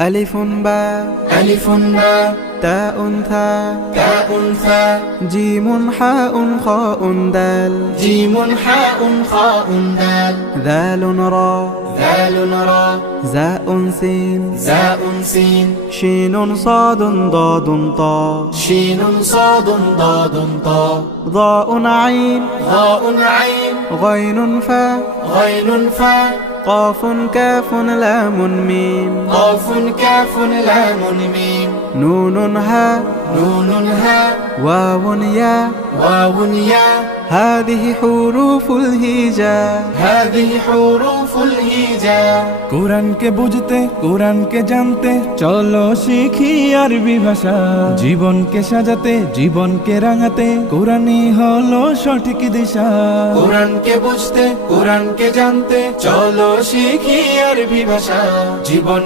ألف باء ألف باء تاء ثاء تاء ثاء جيم حاء خاء دال جيم حاء خاء دال ذال را ذال را زاء سين زاء سين شين صاد ضاد طاء شين صاد ضاد طاء ضاء عين ضاء عين غين فاء غين فاء قاف كاف لام ميم قاف كاف لام ميم نون هاء نون هاء واو ياء واو ياء هذه حروف الهجاء هذه حروف الهجاء কোরআনকে বুঝতে কোরআনকে জানতে চলো শিখি আরবি ভাষা জীবনকে সাজাতে জীবনকে রাঙাতে কোরআনই হলো সঠিক দিশা কোরআনকে বুঝতে কোরআনকে জানতে চলো শিখি আরবি ভাষা জীবন